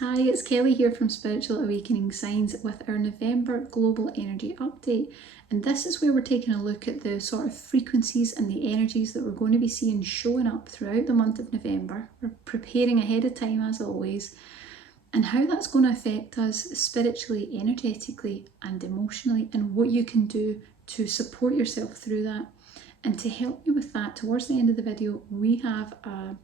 Hi, it's Kelly here from Spiritual Awakening Signs with our November Global Energy Update. And this is where we're taking a look at the sort of frequencies and the energies that we're going to be seeing showing up throughout the month of November. We're preparing ahead of time as always, and how that's going to affect us spiritually, energetically, and emotionally, and what you can do to support yourself through that. And to help you with that, towards the end of the video, we have a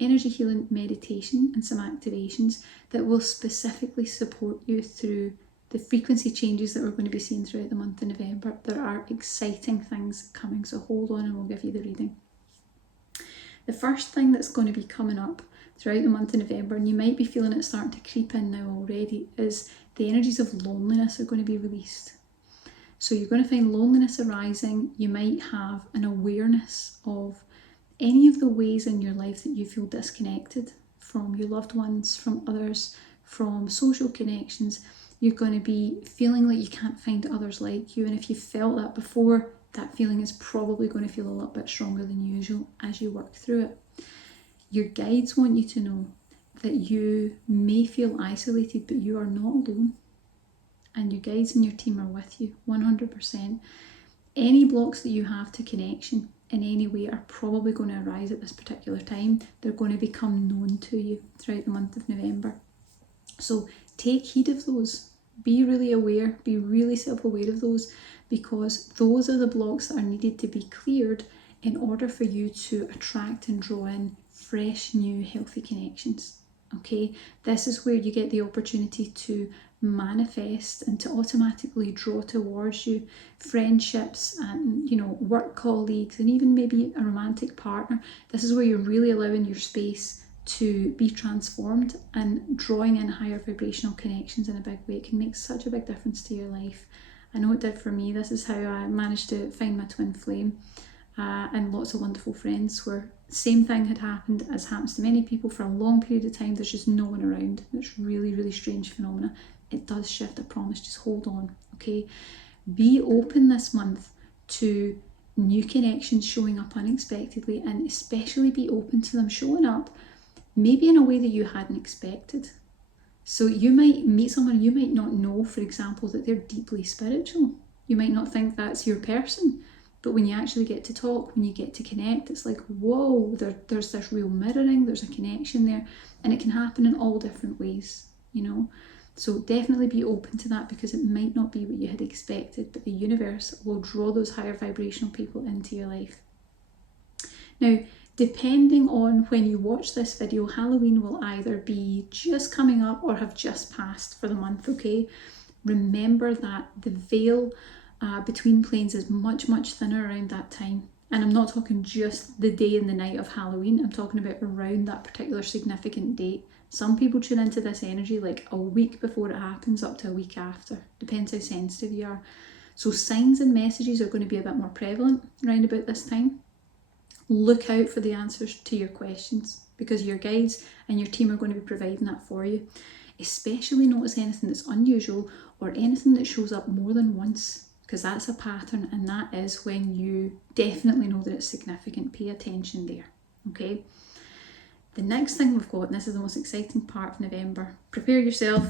energy healing meditation and some activations that will specifically support you through the frequency changes that we're going to be seeing throughout the month of November. There are exciting things coming, so hold on and we'll give you the reading. The first thing that's going to be coming up throughout the month of November, and you might be feeling it starting to creep in now already, is the energies of loneliness are going to be released. So you're going to find loneliness arising. You might have an awareness of any of the ways in your life that you feel disconnected from your loved ones, from others, from social connections. You're going to be feeling like you can't find others like you, and if you felt that before, that feeling is probably going to feel a little bit stronger than usual as you work through it. Your guides want you to know that you may feel isolated, but you are not alone, and your guides and your team are with you 100%. Any blocks that you have to connection in any way are probably going to arise at this particular time. They're going to become known to you throughout the month of November. So take heed of those. Be really aware, be really self-aware of those, because those are the blocks that are needed to be cleared in order for you to attract and draw in fresh, new, healthy connections. Okay, this is where you get the opportunity to manifest and to automatically draw towards you friendships and, work colleagues and even maybe a romantic partner. This is where you're really allowing your space to be transformed and drawing in higher vibrational connections in a big way. It can make such a big difference to your life. I know it did for me. This is how I managed to find my twin flame. And lots of wonderful friends where the same thing had happened as happens to many people for a long period of time. There's just no one around. It's really, really strange phenomena. It does shift, I promise. Just hold on, okay? Be open this month to new connections showing up unexpectedly, and especially be open to them showing up maybe in a way that you hadn't expected. So you might meet someone you might not know, for example, that they're deeply spiritual. You might not think that's your person. But when you actually get to talk, when you get to connect, it's like, whoa, there's this real mirroring, there's a connection there, and it can happen in all different ways, So definitely be open to that, because it might not be what you had expected, but the universe will draw those higher vibrational people into your life. Now, depending on when you watch this video, Halloween will either be just coming up or have just passed for the month, okay? Remember that the veil between planes is much, much thinner around that time. And I'm not talking just the day and the night of Halloween, I'm talking about around that particular significant date. Some people tune into this energy like a week before it happens up to a week after. Depends how sensitive you are. So signs and messages are going to be a bit more prevalent around about this time. Look out for the answers to your questions, because your guides and your team are going to be providing that for you. Especially notice anything that's unusual or anything that shows up more than once, because that's a pattern, and that is when you definitely know that it's significant. Pay attention there, okay? The next thing we've got, and this is the most exciting part of November, prepare yourself,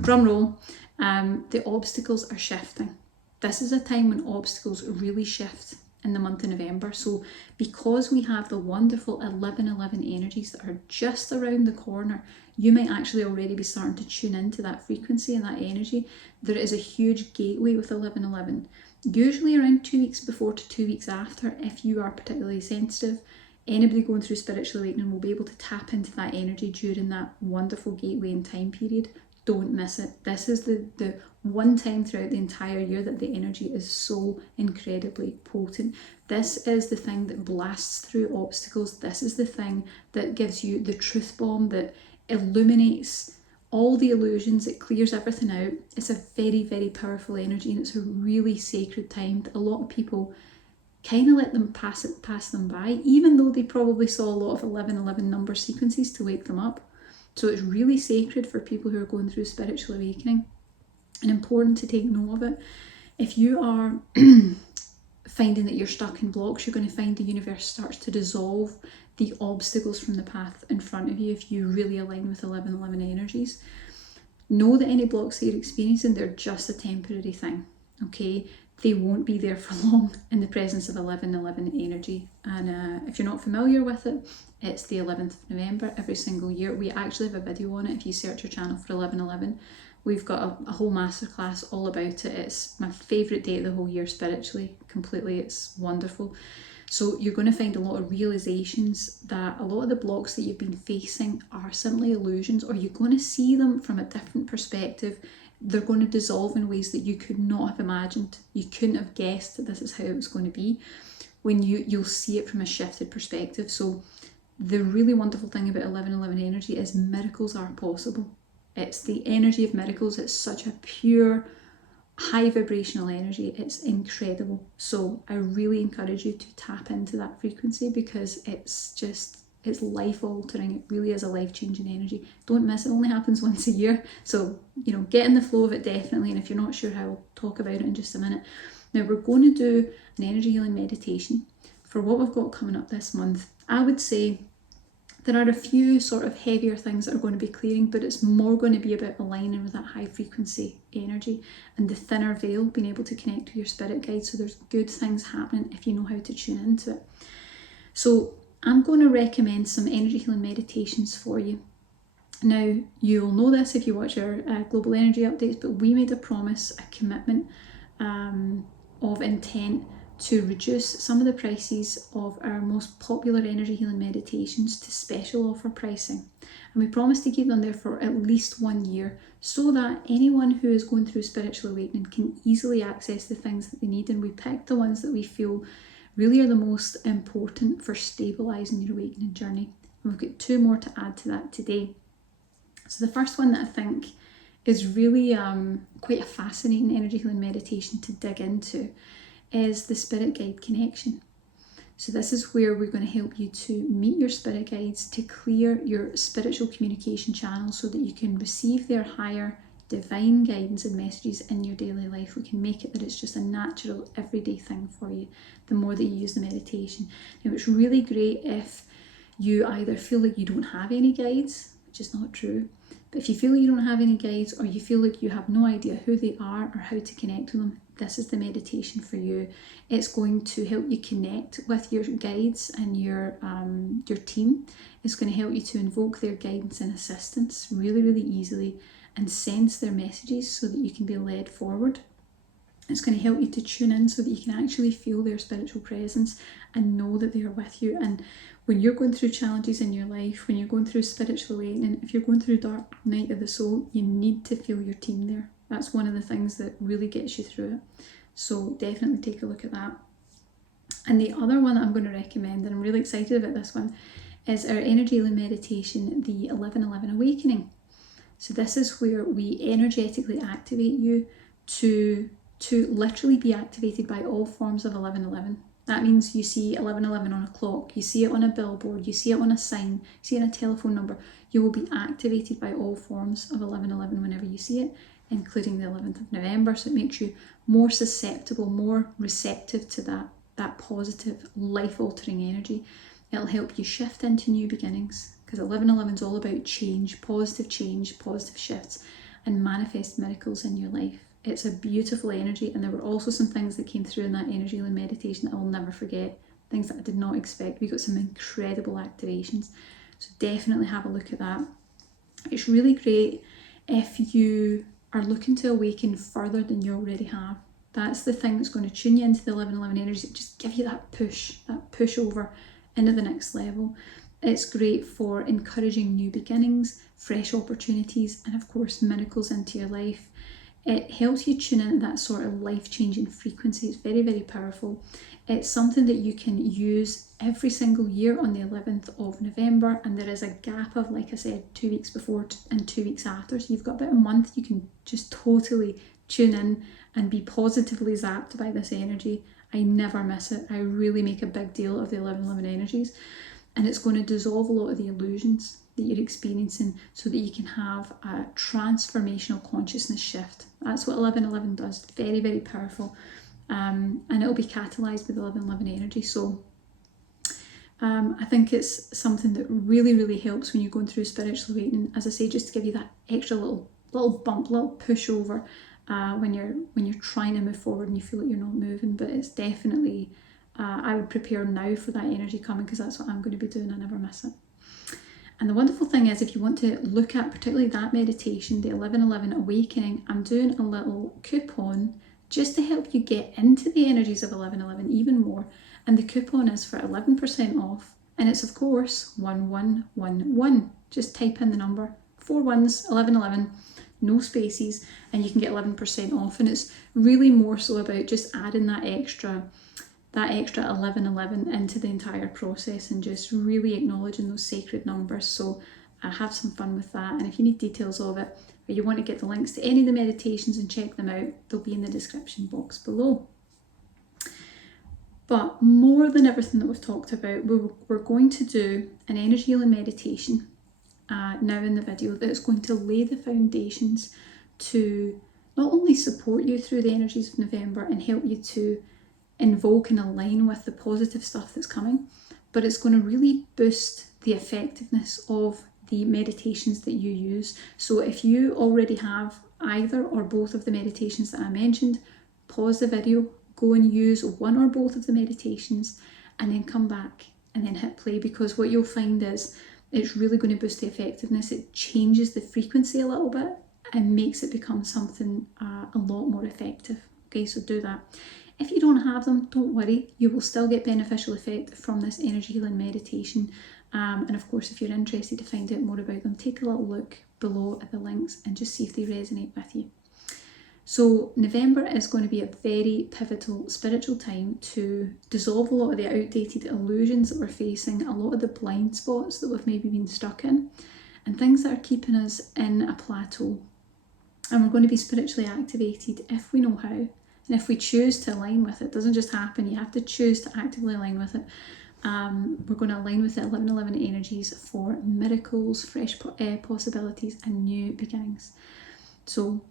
drum roll, the obstacles are shifting. This is a time when obstacles really shift in the month of November. So because we have the wonderful 1111 energies that are just around the corner, you might actually already be starting to tune into that frequency and that energy. There is a huge gateway with 1111, usually around 2 weeks before to 2 weeks after. If you are particularly sensitive, anybody going through spiritual awakening will be able to tap into that energy during that wonderful gateway and time period. Don't miss it. This is the one time throughout the entire year that the energy is so incredibly potent. This is the thing that blasts through obstacles. This is the thing that gives you the truth bomb, that illuminates all the illusions. It clears everything out. It's a very, very powerful energy, and it's a really sacred time that a lot of people kind of let them pass them by, even though they probably saw a lot of 1111 number sequences to wake them up. So it's really sacred for people who are going through spiritual awakening, and important to take note of it. If you are finding that you're stuck in blocks, you're going to find the universe starts to dissolve the obstacles from the path in front of you if you really align with 1111 energies. Know that any blocks that you're experiencing, they're just a temporary thing, okay? They won't be there for long in the presence of 1111 energy. And if you're not familiar with it, it's the 11th of November every single year. We actually have a video on it if you search your channel for 1111. We've got a whole masterclass all about it. It's my favourite day of the whole year spiritually, completely. It's wonderful. So you're going to find a lot of realizations that a lot of the blocks that you've been facing are simply illusions, or you're going to see them from a different perspective. They're going to dissolve in ways that you could not have imagined. You couldn't have guessed that this is how it was going to be when you'll see it from a shifted perspective. So the really wonderful thing about 1111 energy is miracles are possible. It's the energy of miracles. It's such a pure, high vibrational energy. It's incredible. So I really encourage you to tap into that frequency, because it's life altering. It really is a life-changing energy. Don't miss it. It only happens once a year. So, get in the flow of it definitely. And if you're not sure how, I'll talk about it in just a minute. Now we're going to do an energy healing meditation for what we've got coming up this month. I would say there are a few sort of heavier things that are going to be clearing, but it's more going to be about aligning with that high frequency energy and the thinner veil, being able to connect with your spirit guides. So there's good things happening if you know how to tune into it. So I'm going to recommend some energy healing meditations for you. Now, you'll know this if you watch our global energy updates, but we made a promise, a commitment of intent to reduce some of the prices of our most popular energy healing meditations to special offer pricing. And we promised to keep them there for at least 1 year, so that anyone who is going through spiritual awakening can easily access the things that they need. And we picked the ones that we feel really are the most important for stabilising your awakening journey. And we've got 2 more to add to that today. So the first one that I think is really quite a fascinating energy healing meditation to dig into is the spirit guide connection. So this is where we're going to help you to meet your spirit guides, to clear your spiritual communication channels so that you can receive their higher divine guidance and messages in your daily life. We can make it that it's just a natural everyday thing for you the more that you use the meditation. Now, it's really great if you either feel like you don't have any guides, which is not true, but if you feel like you don't have any guides, or you feel like you have no idea who they are or how to connect with them, this is the meditation for you. It's going to help you connect with your guides and your team. It's going to help you to invoke their guidance and assistance really, really easily, and sense their messages so that you can be led forward. It's going to help you to tune in so that you can actually feel their spiritual presence and know that they are with you. And when you're going through challenges in your life, when you're going through spiritual awakening, if you're going through dark night of the soul, you need to feel your team there. That's one of the things that really gets you through it. So definitely take a look at that. And the other one that I'm going to recommend, and I'm really excited about this one, is our energy healing meditation, the 1111 Awakening. So this is where we energetically activate you to literally be activated by all forms of 1111. That means you see 1111 on a clock, you see it on a billboard, you see it on a sign, you see it on a telephone number. You will be activated by all forms of 1111 whenever you see it, including the 11th of November. So it makes you more susceptible, more receptive to that positive, life-altering energy. It'll help you shift into new beginnings, because 1111 is all about change, positive shifts, and manifest miracles in your life. It's a beautiful energy, and there were also some things that came through in that energy healing meditation that I will never forget, things that I did not expect. We got some incredible activations, so definitely have a look at that. It's really great if you are looking to awaken further than you already have. That's the thing that's going to tune you into the 1111 energy, just give you that push over into the next level. It's great for encouraging new beginnings, fresh opportunities, and of course miracles into your life. It helps you tune into that sort of life-changing frequency. It's very, very powerful. It's something that you can use every single year on the 11th of November, and there is a gap of, like I said, 2 weeks before and 2 weeks after. So you've got about a month. You can just totally tune in and be positively zapped by this energy. I never miss it. I really make a big deal of the 1111 energies, and it's going to dissolve a lot of the illusions that you're experiencing so that you can have a transformational consciousness shift. That's what 1111 does. Very, very powerful. And it'll be catalysed with 1111 energy. So I think it's something that really, really helps when you're going through spiritual awakening. As I say, just to give you that extra little bump, little push over when you're trying to move forward and you feel like you're not moving. But it's definitely, I would prepare now for that energy coming, because that's what I'm going to be doing. I never miss it. And the wonderful thing is, if you want to look at particularly that meditation, the 1111 awakening, I'm doing a little coupon just to help you get into the energies of 1111 even more. And the coupon is for 11% off. And it's, of course, 1111. Just type in the number, 4 ones, 1111, no spaces, and you can get 11% off. And it's really more so about just adding that extra 1111 into the entire process and just really acknowledging those sacred numbers. So have some fun with that. And if you need details of it, or you want to get the links to any of the meditations and check them out, they'll be in the description box below. But more than everything that we've talked about, we're going to do an energy healing meditation now in the video that's going to lay the foundations to not only support you through the energies of November and help you to invoke and align with the positive stuff that's coming, but it's going to really boost the effectiveness of the meditations that you use. So if you already have either or both of the meditations that I mentioned, pause the video, go and use one or both of the meditations, and then come back and then hit play, because what you'll find is it's really going to boost the effectiveness. It changes the frequency a little bit and makes it become something a lot more effective. Okay, so do that. If you don't have them, don't worry, you will still get beneficial effect from this energy healing meditation. And of course, if you're interested to find out more about them, take a little look below at the links and just see if they resonate with you. So November is going to be a very pivotal spiritual time to dissolve a lot of the outdated illusions that we're facing, a lot of the blind spots that we've maybe been stuck in, and things that are keeping us in a plateau. And we're going to be spiritually activated if we know how, and if we choose to align with it. It doesn't just happen, you have to choose to actively align with it. We're going to align with the 1111 energies for miracles, fresh possibilities, and new beginnings. So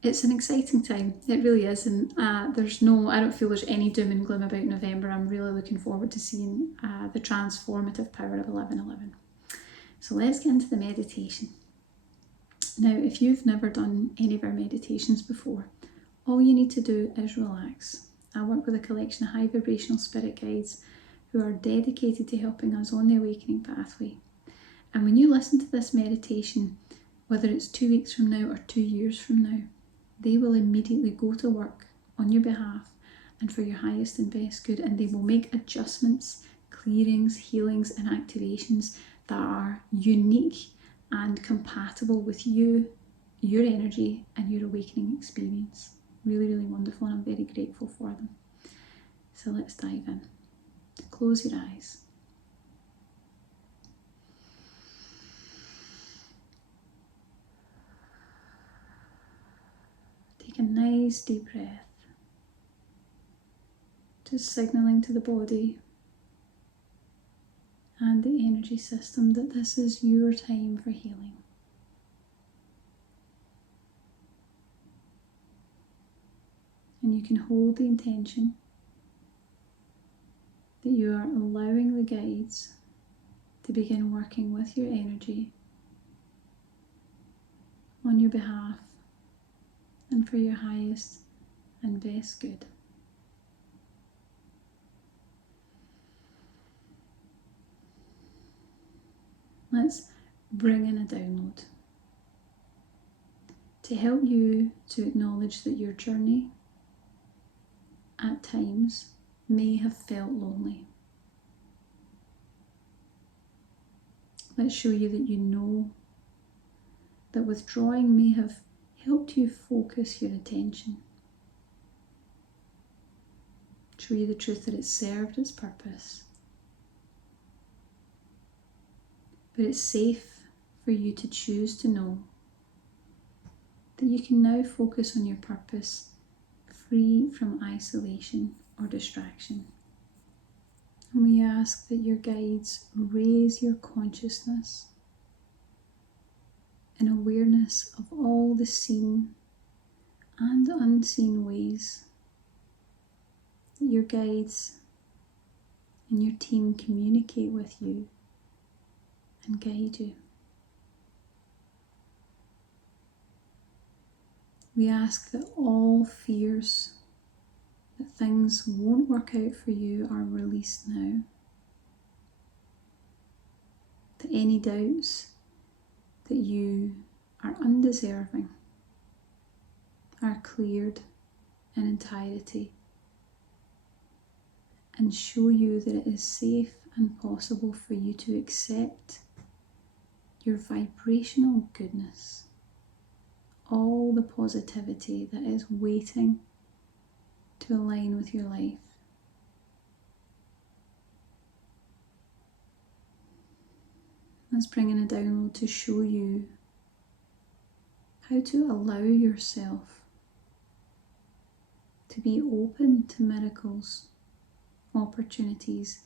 it's an exciting time, it really is, and I don't feel there's any doom and gloom about November. I'm really looking forward to seeing the transformative power of 1111. So let's get into the meditation. Now, if you've never done any of our meditations before, all you need to do is relax. I work with a collection of high vibrational spirit guides who are dedicated to helping us on the awakening pathway. And when you listen to this meditation, whether it's 2 weeks from now or 2 years from now, they will immediately go to work on your behalf and for your highest and best good, and they will make adjustments, clearings, healings, and activations that are unique and compatible with you, your energy, and your awakening experience. Really, really wonderful, and I'm very grateful for them. So let's dive in. Close your eyes. Take a nice deep breath, just signaling to the body and the energy system that this is your time for healing. And you can hold the intention that you are allowing the guides to begin working with your energy on your behalf and for your highest and best good. Let's bring in a download to help you to acknowledge that your journey at times may have felt lonely. Let's show you that you know that withdrawing may have helped you focus your attention. Show you the truth that it served its purpose. But it's safe for you to choose to know that you can now focus on your purpose, free from isolation or distraction. And we ask that your guides raise your consciousness in awareness of all the seen and unseen ways that your guides and your team communicate with you and guide you. We ask that all fears that things won't work out for you are released now. That any doubts that you are undeserving are cleared in entirety, and show you that it is safe and possible for you to accept your vibrational goodness, all the positivity that is waiting to align with your life. Let's bring in a download to show you how to allow yourself to be open to miracles, opportunities,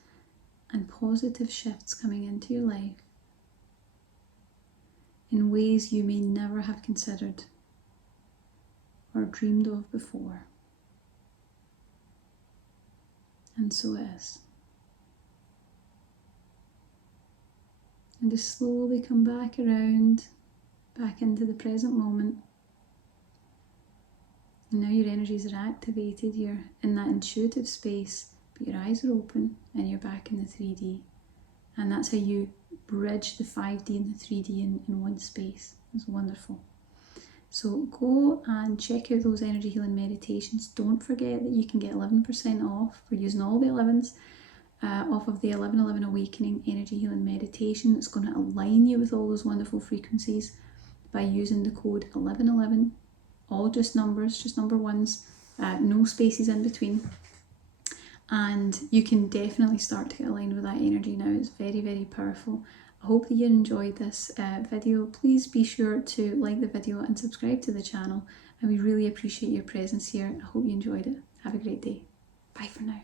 and positive shifts coming into your life in ways you may never have considered or dreamed of before. And so it is. And just slowly come back around, back into the present moment. And now your energies are activated, you're in that intuitive space, but your eyes are open and you're back in the 3D. And that's how you bridge the 5D and the 3D in one space. It's wonderful. So go and check out those energy healing meditations. Don't forget that you can get 11% off for using all the 11s off of the 1111 Awakening Energy Healing Meditation. That's going to align you with all those wonderful frequencies by using the code 1111. All just numbers, just number ones, no spaces in between. And you can definitely start to get aligned with that energy now. It's very, very powerful. I hope that you enjoyed this video. Please be sure to like the video and subscribe to the channel. And we really appreciate your presence here. I hope you enjoyed it. Have a great day. Bye for now.